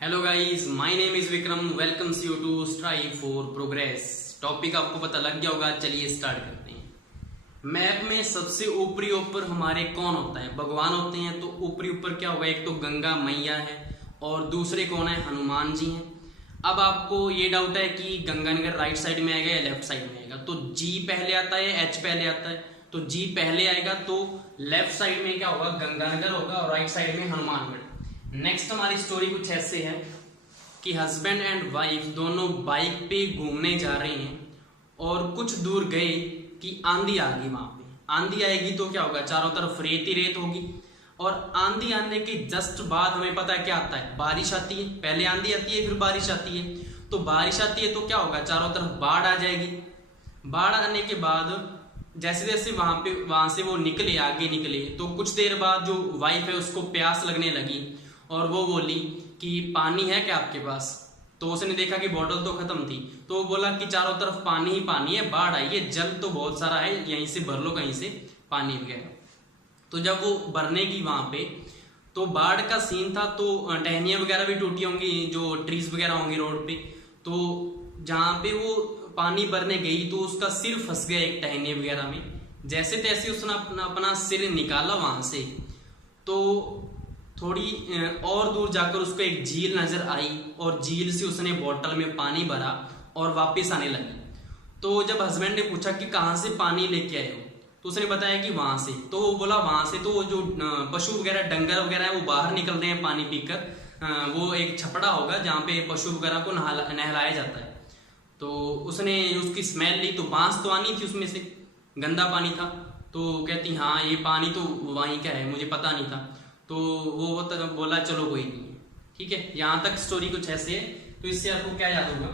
Hello guys, my name is Vikram. Welcomes you to strive for progress. Topic आपको पता लग गया होगा, चलिए स्टार्ट करते हैं। मैप में सबसे ऊपरी ऊपर हमारे कौन होता है? भगवान होते हैं। तो ऊपरी ऊपर क्या होगा? एक तो गंगा मैया है और दूसरे कौन है? हनुमान जी हैं। अब आपको ये डाउट है कि गंगानगर राइट साइड में आएगा या लेफ्ट साइड में आएगा? तो जी पहले आता है या एच पहले आता है? तो जी पहले आएगा, तो लेफ्ट साइड में क्या होगा? गंगानगर होगा और राइट साइड में हनुमानगढ़। नेक्स्ट हमारी स्टोरी कुछ ऐसे है कि हस्बैंड एंड वाइफ दोनों बाइक पे घूमने जा रहे हैं और कुछ दूर गए कि आंधी आ गई। वहां पे आंधी आएगी तो क्या होगा? चारों तरफ रेत ही रेत होगी। और आंधी आने के जस्ट बाद हमें पता है क्या आता है? बारिश आती है। पहले आंधी आती है, फिर बारिश आती है। तो बारिश आती है तो क्या होगा? चारों तरफ बाढ़ आ जाएगी। बाढ़ आने के बाद जैसे जैसे वहां से वो निकले, आगे निकले, तो कुछ देर बाद जो वाइफ है उसको प्यास लगने लगी और वो बोली कि पानी है क्या आपके पास? तो उसने देखा कि बोतल तो खत्म थी, तो वो बोला कि चारों तरफ पानी ही पानी है, बाढ़ आई है, जल तो बहुत सारा है, यहीं से भर लो कहीं से पानी वगैरह। तो जब वो भरने की वहां पे, तो बाढ़ का सीन था, तो टहनियां वगैरह भी टूटी होंगी, जो ट्रीज वगैरह होंगी रोड पे। तो जहाँ पे वो पानी भरने गई तो उसका सिर फंस गया एक टहनी वगैरह में। जैसे तैसे उसने अपना सिर निकाला वहां से, तो थोड़ी और दूर जाकर उसको एक झील नजर आई और झील से उसने बोतल में पानी भरा और वापस आने लगी। तो जब हस्बैंड ने पूछा कि कहाँ से पानी लेके आए हो, तो उसने बताया कि वहां से। तो वो बोला वहां से तो वो जो पशु वगैरह, डंगर वगैरह है, वो बाहर निकल रहे हैं पानी पीकर। वो एक छपड़ा होगा जहाँ पे पशु वगैरह को नहलाया जाता है। तो उसने उसकी स्मेल ली, तो बांस तो आनी थी उसमें से, गंदा पानी था। तो कहती हाँ ये पानी तो वहीं का है, मुझे पता नहीं था। तो वो बोला चलो कोई नहीं, ठीक है। यहाँ तक स्टोरी कुछ ऐसे है। तो इससे आपको क्या याद होगा?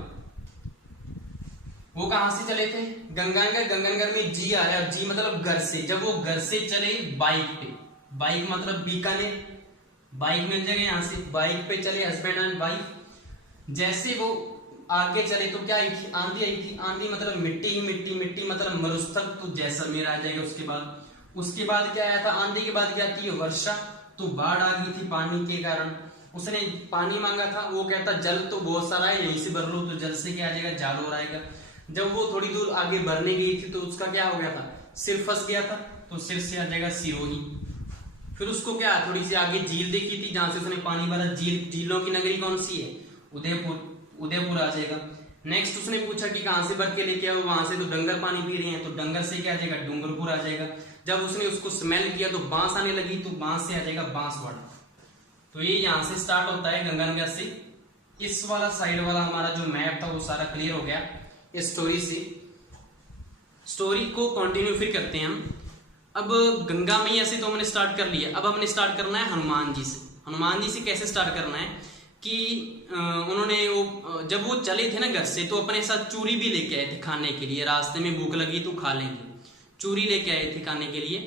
वो कहाँ से चले थे? गंगानगर। गंगानगर में जी आ रहा है, जी मतलब घर से। जब वो घर से चले बाइक पे, बाइक मतलब बीकानेर, बाइक मिल जाएगा यहाँ से, बाइक पे चले हस्बैंड एंड वाइफ। जैसे वो आगे चले तो क्या आई थी? आंधी आई थी। आंधी मतलब मिट्टी ही मिट्टी, मिट्टी मतलब मरुस्थल, तो जैसलमेर आ जाएगा। उसके बाद क्या आया था? आंधी के बाद क्या आती है? वर्षा। तो बाढ़ आ गई थी पानी के कारण। उसने पानी मांगा था, वो कहता जल तो बहुत सारा है, यहीं से भर लो। तो जल से क्या आ जाएगा? जाल और आएगा। जब वो थोड़ी दूर आगे भरने गई थी तो उसका क्या हो गया था? सिर फंस गया था। तो सिर से आ जाएगा सिरोही। फिर उसको क्या, थोड़ी सी आगे झील देखी थी जहां से उसने पानी भरा। झीलों की नगरी कौन सी है? उदयपुर। उदयपुर आ जाएगा। नेक्स्ट उसने पूछा कि कहां से भर के लेके आओ? वहां से तो डंगर पानी पी रहे हैं, तो डंगर से क्या आ जाएगा? डूंगरपुर आ जाएगा। जब उसने उसको स्मेल किया तो बांस आने लगी, तो बांस से आ जाएगा बांसवाड़ा। तो ये यहां से स्टार्ट होता है गंगानगर से। इस वाला साइड वाला हमारा जो मैप था वो सारा क्लियर हो गया इस स्टोरी से। स्टोरी को कंटिन्यू फिर करते हैं हम। अब गंगा मैया से तो हमने स्टार्ट कर लिया, अब हमने स्टार्ट करना है हनुमान जी से। हनुमान जी से कैसे स्टार्ट करना है कि उन्होंने वो जब वो चले थे ना घर से, तो अपने साथ चूरी भी लेके आए थे खाने के लिए। रास्ते में भूख लगी तो खा लेंगे, चूरी लेके आए थे खाने के लिए।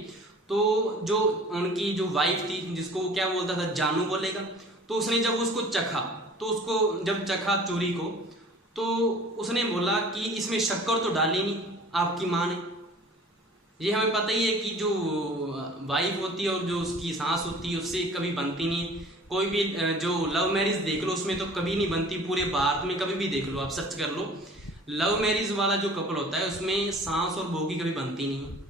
तो जो उनकी जो वाइफ थी, जिसको क्या बोलता था, जानू बोलेगा, तो उसने जब उसको चखा, तो उसको जब चखा चूरी को, तो उसने बोला कि इसमें शक्कर तो डाली नहीं आपकी माँ ने। ये हमें पता ही है कि जो वाइफ होती है और जो उसकी सास होती है उससे कभी बनती नहीं है। कोई भी जो लव मैरिज देख लो उसमें तो कभी नहीं बनती। पूरे भारत में कभी भी देख लो, आप सर्च कर लो, लव मैरिज वाला जो कपल होता है उसमें सास और बहू की कभी बनती नहीं है,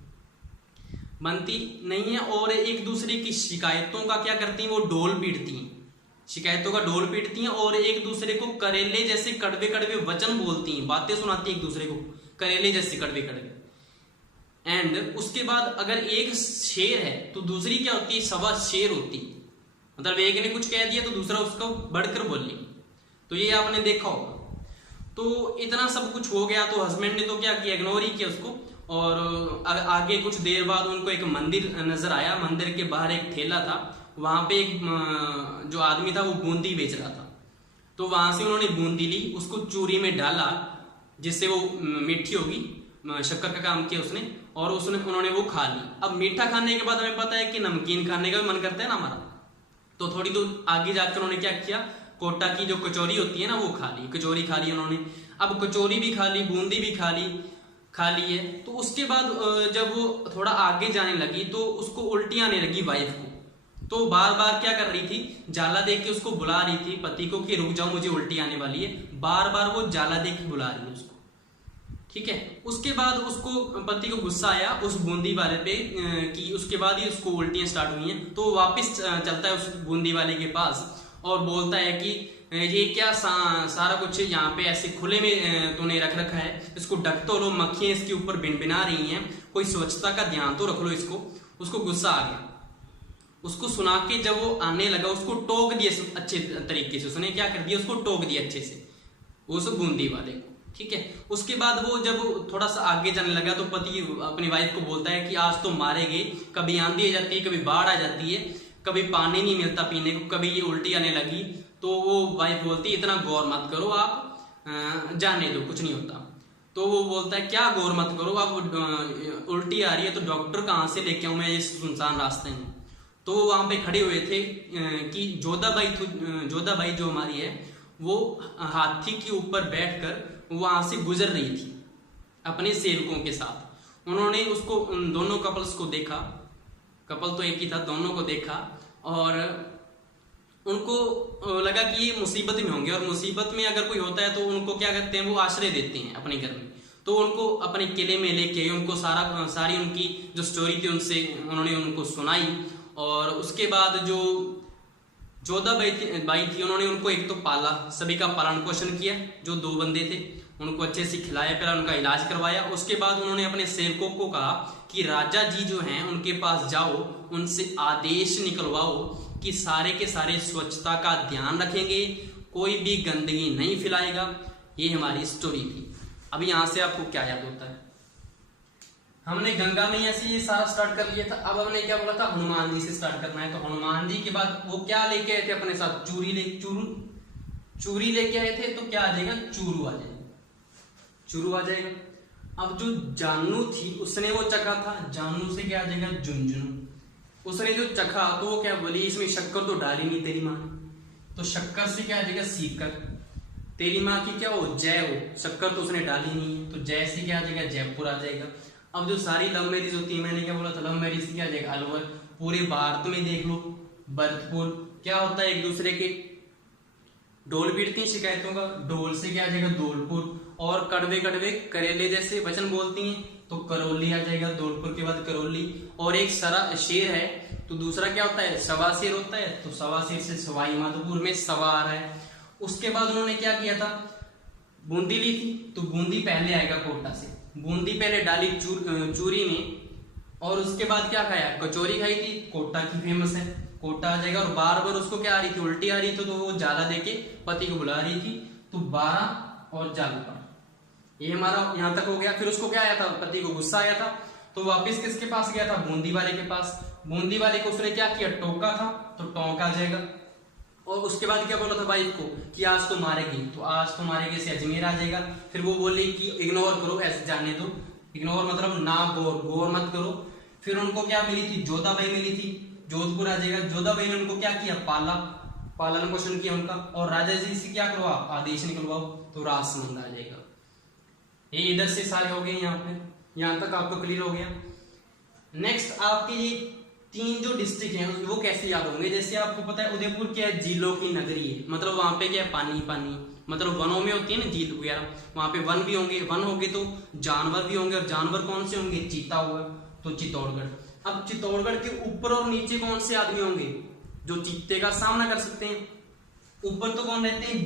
बनती नहीं है। और एक दूसरे की शिकायतों का क्या करती हैं? वो ढोल पीटती हैं, शिकायतों का ढोल पीटती हैं और एक दूसरे को करेले जैसे कड़वे कड़वे वचन बोलती हैं, बातें सुनाती हैं एक दूसरे को, करेले जैसे कड़वे कड़वे। एंड उसके बाद अगर एक शेर है तो दूसरी क्या होती है? सवा शेर होती है। मतलब एक ने कुछ कह दिया तो दूसरा उसको बढ़कर बोलेगी। तो ये आपने देखा होगा। तो इतना सब कुछ हो गया तो हस्बैंड ने तो क्या किया? इग्नोर ही किया उसको। और आगे कुछ देर बाद उनको एक मंदिर नजर आया। मंदिर के बाहर एक ठेला था, वहां पे एक जो आदमी था वो बूंदी बेच रहा था। तो वहां से उन्होंने बूंदी ली, उसको चूरी में डाला जिससे वो मीठी होगी, शक्कर का काम किया उसने, और उन्होंने वो खा ली। अब मीठा खाने के बाद हमें पता है कि नमकीन खाने का भी मन करता है ना हमारा। तो थोड़ी दूर आगे जाकर उन्होंने क्या किया? कोटा की जो कचौरी होती है ना वो खा ली, कचौरी खा ली उन्होंने। अब कचौरी भी खा ली, बूंदी भी खा ली है। तो उसके बाद जब वो थोड़ा आगे जाने लगी तो उसको उल्टी आने लगी वाइफ को। तो बार बार क्या कर रही थी, जाला देख के उसको बुला रही थी पति को कि रुक जाओ मुझे उल्टी आने वाली है, बार बार वो जाला देख के बुला रही है उसको, ठीक है। उसके बाद उसको पति को गुस्सा आया उस बूंदी वाले पे कि उसके बाद ही उसको उल्टियां स्टार्ट हुई हैं। तो वो वापस चलता है उस बूंदी वाले के पास और बोलता है कि ये क्या सारा कुछ यहाँ पे ऐसे खुले में तूने रख रखा है, इसको ढक तो लो, मक्खियां इसके ऊपर भिनभिना रही हैं, कोई स्वच्छता का ध्यान तो रख लो इसको। उसको गुस्सा आ गया, उसको सुना के जब वो आने लगा उसको टोक दिया अच्छे तरीके से, उसने क्या कर दिया, उसको टोक दिया अच्छे से उस बूंदी वाले को, ठीक है। उसके बाद वो जब थोड़ा सा आगे जाने लगा तो पति अपनी वाइफ को बोलता है कि आज तो मारेंगे, कभी आंधी आ जाती है, कभी बाढ़ आ जाती है, कभी पानी नहीं मिलता पीने को, कभी ये उल्टी आने लगी। तो वो वाइफ बोलती है इतना गौर मत करो आप, जाने दो कुछ नहीं होता। तो वो बोलता है क्या गौर मत करो आप, उल्टी आ रही है तो डॉक्टर कहाँ से लेके आऊं मैं इस सुनसान रास्ते में। तो वो वहां पे खड़े हुए थे कि जोधाबाई जो हमारी है वो हाथी के ऊपर बैठकर वहां से गुजर रही थी अपने सेवकों के साथ। उन्होंने उसको उन दोनों कपल्स को देखा, कपल तो एक ही था, दोनों को देखा और उनको लगा कि ये मुसीबत में होंगे, और मुसीबत में अगर कोई होता है तो उनको क्या करते हैं, वो आश्रय देते हैं अपने घर में। तो उनको अपने किले में लेके उनको सारी उनकी जो स्टोरी थी उनसे उन्होंने उनको सुनाई। और उसके बाद जो जोधाबाई थी उन्होंने उनको एक तो पाला, सभी का पालन पोषण किया, जो 2 बंदे थे उनको अच्छे से खिलाया पिलाया, उनका इलाज करवाया। उसके बाद उन्होंने अपने सेवकों को कहा कि राजा जी जो हैं उनके पास जाओ, उनसे आदेश निकलवाओ कि सारे के सारे स्वच्छता का ध्यान रखेंगे, कोई भी गंदगी नहीं फैलाएगा। ये हमारी स्टोरी थी। अब यहाँ से आपको क्या याद होता है? हमने गंगा मैया से ये सारा स्टार्ट कर लिया था। अब हमने क्या बोला था, हनुमान जी से स्टार्ट करना है। तो हनुमान जी के बाद वो क्या लेके आए थे अपने साथ, चूरी लेके आए थे। तो क्या आ जाएगा, चूरू आ जाएगा, चूरू आ जाएगा। अब जो जानू थी उसने वो चखा था, जानू से क्या आ जाएगा, झुंझुनू। उसने जो चखा तो वो क्या बोली, इसमें शक्कर तो डाली नहीं तेरी माँ ने, तो शक्कर से क्या आ जाएगा, सीकर। तेरी माँ की क्या हो, जय हो, शक्कर तो उसने डाली नहीं है, तो जय से क्या आ जाएगा, जयपुर आ जाएगा। अब जो सारी लव मैरिज होती है, मैंने क्या बोला था, लव मैरिज से क्या आ जाएगा, अलवर। पूरे भारत में देख लो, भरतपुर क्या होता है, एक दूसरे के ढोल पीटती हैं शिकायतों का, ढोल से क्या आ जाएगा, धौलपुर। और कड़वे कड़वे करेले जैसे वचन बोलती हैं तो करौली आ जाएगा, धौलपुर के बाद करौली। और एक शेर है तो दूसरा क्या होता है, सवा शेर होता है, तो सवा शेर से सवाई माधोपुर में सवा आ रहा है। उसके बाद उन्होंने क्या किया था, बूंदी ली थी, तो बूंदी पहले आएगा कोटा से, बूंदी पहले डाली चूरी में। और उसके बाद क्या खाया, कचौरी खाई थी, कोटा की फेमस है, कोटा आ जाएगा। और बार बार उसको क्या आ रही थी, उल्टी आ रही थी, तो वो जाला देके पति को बुला रही थी, तो 12 और जालूपा, ये हमारा यहाँ तक हो गया। फिर उसको क्या आया था, पति को गुस्सा आया था, तो वापस किसके पास गया था, बूंदी वाले के पास। बूंदी वाले को उसने क्या किया, टोका था, तो टोंक आ जाएगा। और उसके बाद क्या बोला था वाइफ को कि आज तो मारेगी, तो आज तो मारेगी से अजमेर आ जाएगा। फिर वो बोली कि इग्नोर करो, ऐसे जाने दो, इग्नोर मतलब ना गौर मत करो। फिर उनको क्या मिली थी, जोधाबाई मिली थी, जोधपुर आ जाएगा। जोधाबाई ने उनको क्या किया, पालन पोषण किया उनका। और राजा जी से क्या करो, आप आदेश निकलवाओ, तो राजसमंद आ जाएगा। ये इधर से सारे हो गए, यहाँ पे यहाँ तक आपको क्लियर हो गया। नेक्स्ट आपके ये 3 जो डिस्ट्रिक्ट हैं वो कैसे याद होंगे। जैसे आपको पता है उदयपुर क्या है, झीलों की नगरी है, मतलब वहां पे क्या है, पानी पानी, मतलब वनों में होती है ना झील वगैरह, वहां पे वन भी होंगे, वन होंगे तो जानवर भी होंगे। और जानवर कौन से होंगे, चीता होगा, तो चित्तौड़गढ़। अब चित्तौड़गढ़ के ऊपर और नीचे कौन से आदमी होंगे जो चीते का सामना कर सकते हैं। ऊपर तो कौन रहते हैं,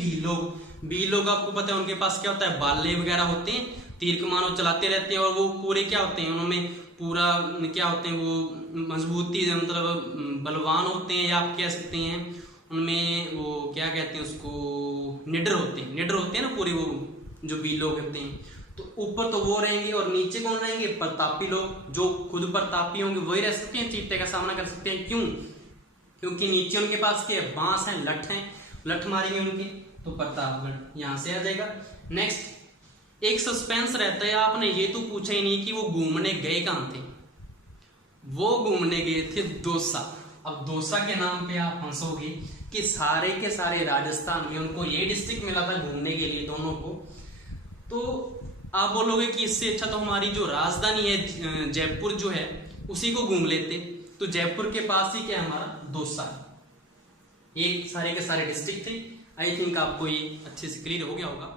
भील लोग आपको पता है उनके पास क्या होता है, बाले वगैरह होते हैं, तीर कमान चलाते रहते हैं। और वो पूरे क्या होते हैं, उनमें पूरा क्या होते हैं, वो मजबूती मतलब बलवान होते हैं, या आप कह सकते हैं उनमें वो क्या कहते हैं उसको, निडर होते हैं ना पूरे, वो जो भी लोग होते हैं। तो ऊपर तो वो रहेंगे और नीचे कौन रहेंगे, प्रतापी लोग, जो खुद प्रतापी होंगे वही रह सकते हैं, चीते का सामना कर सकते हैं। क्यों, क्योंकि नीचे उनके पास क्या है, बांस है, लठ मारेंगे उनके, तो प्रतापगढ़ यहाँ से आ जाएगा। नेक्स्ट एक सस्पेंस रहता है, आपने ये तो पूछा ही नहीं कि वो घूमने गए कहां थे। वो घूमने गए थे दौसा। अब दौसा के नाम पे आप हंसोगे कि सारे के सारे राजस्थान में उनको ये डिस्ट्रिक्ट मिला था घूमने के लिए दोनों को। तो आप बोलोगे कि इससे अच्छा तो हमारी जो राजधानी है जयपुर जो है उसी को घूम लेते। तो जयपुर के पास ही क्या है हमारा दौसा, एक सारे के सारे डिस्ट्रिक्ट थे। आई थिंक आपको ये अच्छे से क्लियर हो गया होगा।